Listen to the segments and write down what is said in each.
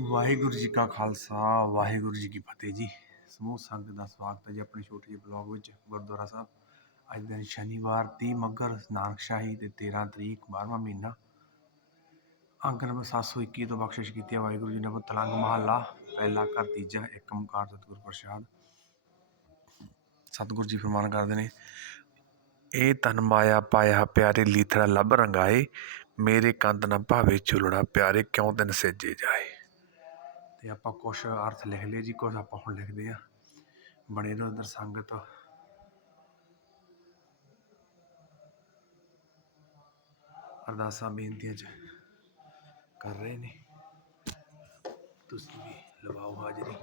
ਵਾਹਿਗੁਰੂ ਜੀ ਕਾ ਖਾਲਸਾ, ਵਾਹਿਗੁਰੂ ਜੀ ਕੀ ਫਤਿਹ ਜੀ। ਸਮੂਹ ਸੰਗਤ ਦਾ ਸਵਾਗਤ ਹੈ ਜੀ ਆਪਣੇ ਛੋਟੇ ਜਿਹੇ ਬਲੌਗ ਵਿੱਚ, ਗੁਰਦੁਆਰਾ ਸਾਹਿਬ। ਅੱਜ ਦਿਨ ਸ਼ਨੀਵਾਰ 30 ਮੱਘਰ ਨਾਨਕਸ਼ਾਹੀ ਤੇ 13 ਤਰੀਕ 12ਵਾਂ ਮਹੀਨਾ। ਅੰਕ ਨੰਬਰ 721 ਤੋਂ ਬਖਸ਼ਿਸ਼ ਕੀਤੀ ਹੈ ਵਾਹਿਗੁਰੂ ਜੀ ਨੇ ਤਲੰਗ ਮਹੱਲਾ, ਪਹਿਲਾ ਘਰ, ਤੀਜਾ ਇੱਕ ਓਮਕਾਰ ਸਤਿਗੁਰ ਪ੍ਰਸਾਦ। ਸਤਿਗੁਰ ਜੀ ਫਰਮਾਨ ਕਰਦੇ ਨੇ, ਇਹ ਤਨ ਮਾਇਆ ਪਾਇਆ ਪਿਆਰੇ ਲੀਥੜਾ ਲੱਭ ਰੰਗਾਏ, ਮੇਰੇ ਕੰਦ ਨਾ ਭਾਵੇ ਚੁਲੜਾ ਪਿਆਰੇ ਕਿਉਂ ਤਨ ਸੇਜੇ ਜਾਏ? ਅਤੇ ਆਪਾਂ ਕੁਛ ਅਰਥ ਲਿਖ ਲਏ ਜੀ, ਕੁਛ ਆਪਾਂ ਹੁਣ ਲਿਖਦੇ ਹਾਂ। ਬਣੇ ਰਹੋ ਅੰਦਰ ਸੰਗਤ। ਅਰਦਾਸਾਂ, ਬੇਨਤੀਆਂ ਚ ਕਰ ਰਹੇ ਨੇ। ਤੁਸੀਂ ਵੀ ਲਵਾਓ ਹਾਜ਼ਰੀ।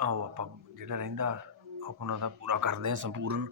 ਆਓ ਆਪਾਂ ਜਿਹੜਾ ਰਹਿੰਦਾ ਆਪਣਾ ਦਾ ਪੂਰਾ ਕਰਦੇ ਆ ਸੰਪੂਰਨ।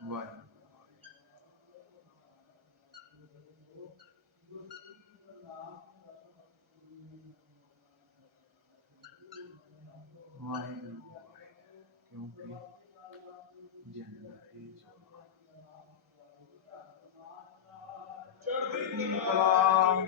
ਵਾਹਿਗੁਰੂ ਵਾਹਿਗੁਰੂ ਕਿਉਂਕਿ ਜਨਮ ਹੈ ਚੜ੍ਹਦੀ ਕਲਾ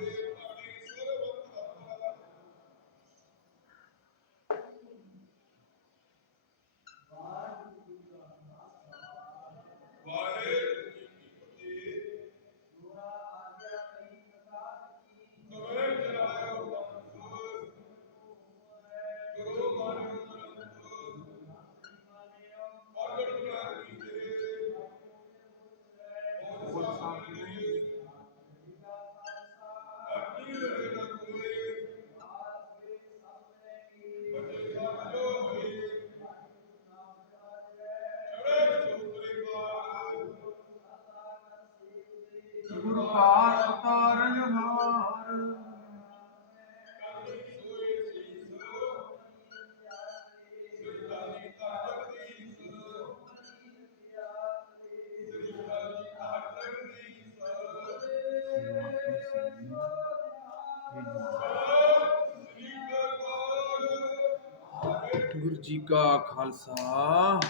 ਗੁਰੂ ਜੀ ਕਾ ਖਾਲਸਾ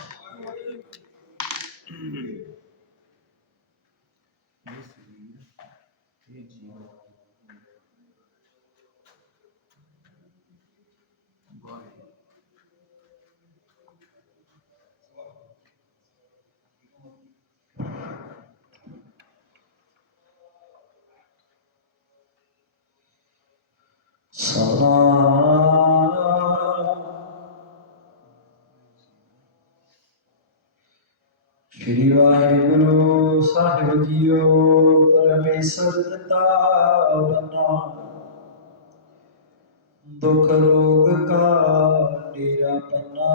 ਇਹ ਸਰੀਰ ਇਹ ਜੀਵਨ ਵਾਹਿਗੁਰੂ ਸ਼੍ਰੀ ਵਾਹਿਗੁਰੂ ਸਾਹਿਬ ਜੀਓ, ਪਰਮੇਸ਼ਰ ਪਿਤਾ ਬਨਾ। ਦੁਖ ਰੋਗ ਕਾ ਡੇਰਾ ਪੰਨਾ।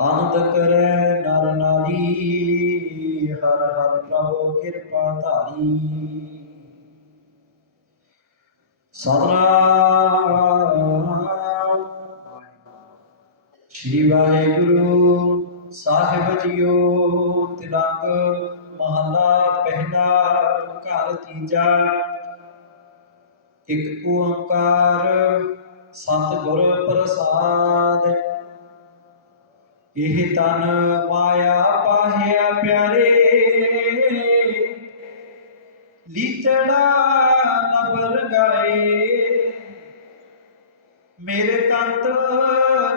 ਆਨੰਦ ਕਰੈ ਨਰ ਨਾਰੀ, ਹਰ ਹਰ ਪ੍ਰਭੂ ਕਿਰਪਾ ਧਾਰੀ। ਸਤਨਾਮ। ਸ਼੍ਰੀ ਵਾਹਿਗੁਰੂ ਸਾਹਿਬ ਜੀਓ ਤਿਲੰਗ ਮਹਲਾ ਪਹਿਲਾ, ਘਰ ਤੀਜਾ। ਇੱਕ ਓੰਕਾਰ ਸਤਿਗੁਰ ਪ੍ਰਸਾਦ। ਇਹ ਤਨ ਮਾਇਆ ਪਾਹਿਆ ਪਿਆਰੇ। ਲੀਚੜਾ ਨਬਰ ਗਾਏ। ਮੇਰੇ ਕੰਤ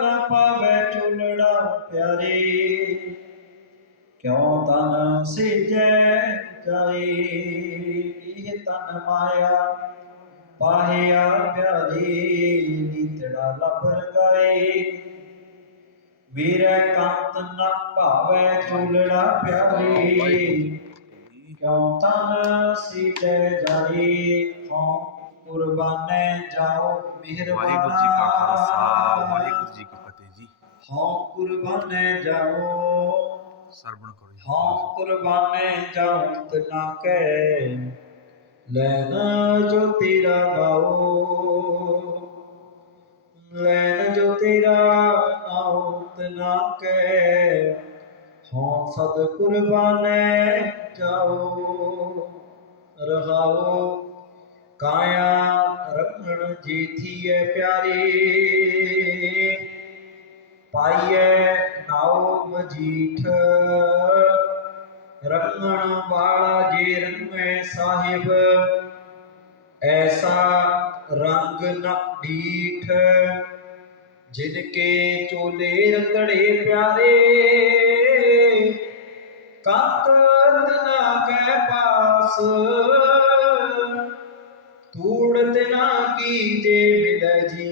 ਨਾ ਪਾਵੇ ਚੁਲੜਾ ਪਿਆਰੇ। ਕਿਉ ਤਨ ਸਿਜੈ ਜਾਏ ਇਹ ਤਨ ਮਾਇਆ ਪਾਹਿਆ ਪਿਆਰੇ ਨੀਤੜਾ ਲਬਰ ਗਾਏ ਮੇਰੇ ਕੰਤ ਨਾ ਭਾਵੇ ਚੁਲੜਾ ਪਿਆਰੇ ਕਿਉ ਤਨ ਸਿਜੈ ਜਾਏ ਹਉ ਕੁਰਬਾਨੇ ਜਾਓ ਮਿਹਰਬਾਨਾ। ਵਾਹਿਗੁਰੂ ਜੀ ਕਾ ਖਾਲਸਾ ਵਾਹਿਗੁਰੂ ਜੀ ਕੀ ਫਤਿਹ ਜੀ। ਹਉ ਕੁਰਬਾਨੇ ਜਾਓ ਸਰਵਣ ਕਰੋ ਜੀ। ਹਉ ਕੁਰਬਾਨੇ ਜਾਉ ਤਨਾ ਕੈ ਲੈਣ ਜੋ ਤੇਰਾ ਨਾਉ ਲੈਣ ਜੋ ਤੇਰਾ ਨਾਉ ਤਨਾ ਕੈ ਹਉ ਸਦ ਕੁਰਬਾਨੇ ਜਾਓ। ਰਹਾਓ, ਕਾਇਆ ਰਖਣ ਜੀਥੀਏ ਪਿਆਰੇ। ਪਾਈਐ ਨਾਉ ਮਜੀਠ। ਰੰਗਣ ਵਾਲਾ ਜੇ ਰੰਗੈ ਸਾਹਿਬ, ਐਸਾ ਰੰਗ ਨ ਡੀਠ ਜਿਨ ਕੇ ਚੋਲੇ ਰਤੜੇ ਪਿਆਰੇ, ਕੰਤ ਤਨਾ ਕੈ ਪਾਸ। ਤੂੜ ਤਨਾ ਕੀ ਜੇ ਮਿਲੈ ਜੀ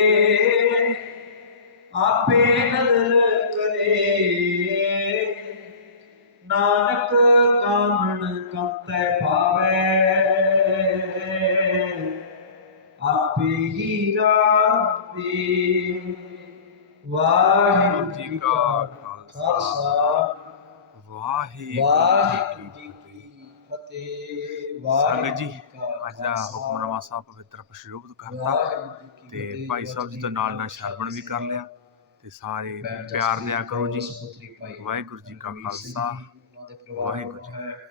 ਕਾਮਣ ਕੰਤੈ ਭਾਵੈ। ਆਪੇ ਹੀ ਰਾਵੇ ਵਾਹਿਗੁਰੂ ਜੀ ਕਾ ਖਾਲਸਾ। ਵਾਹਿਗੁਰੂ ਜੀ ਕੀ ਫਤਿਹ। ਵਾਹਿਗੁਰੂ ਜੀ ਅੱਜ ਦਾ ਖਾਲਸਾ, ਹੁਕਮਨਾਮਾ ਸਾਹਿਬ ਪਵਿੱਤਰ ਪ੍ਰਸ਼ੋਭਤ ਕਰਤਾ। ਤੇ। ਭਾਈ ਸਾਹਿਬ ਜੀ ਤੋਂ ਨਾਲ ਨਾਲ ਸ਼ਰਵਣ ਵੀ ਕਰ ਲਿਆ। ਤੇ ਸਾਰੇ ਪਿਆਰ ਦਿਆ ਕਰੋ ਜੀ। ਵਾਹਿਗੁਰੂ ਜੀ ਕਾ ਖਾਲਸਾ, ਦੇ ਪਰਿਵਾਰ ਵਾਹਿਗੁਰੂ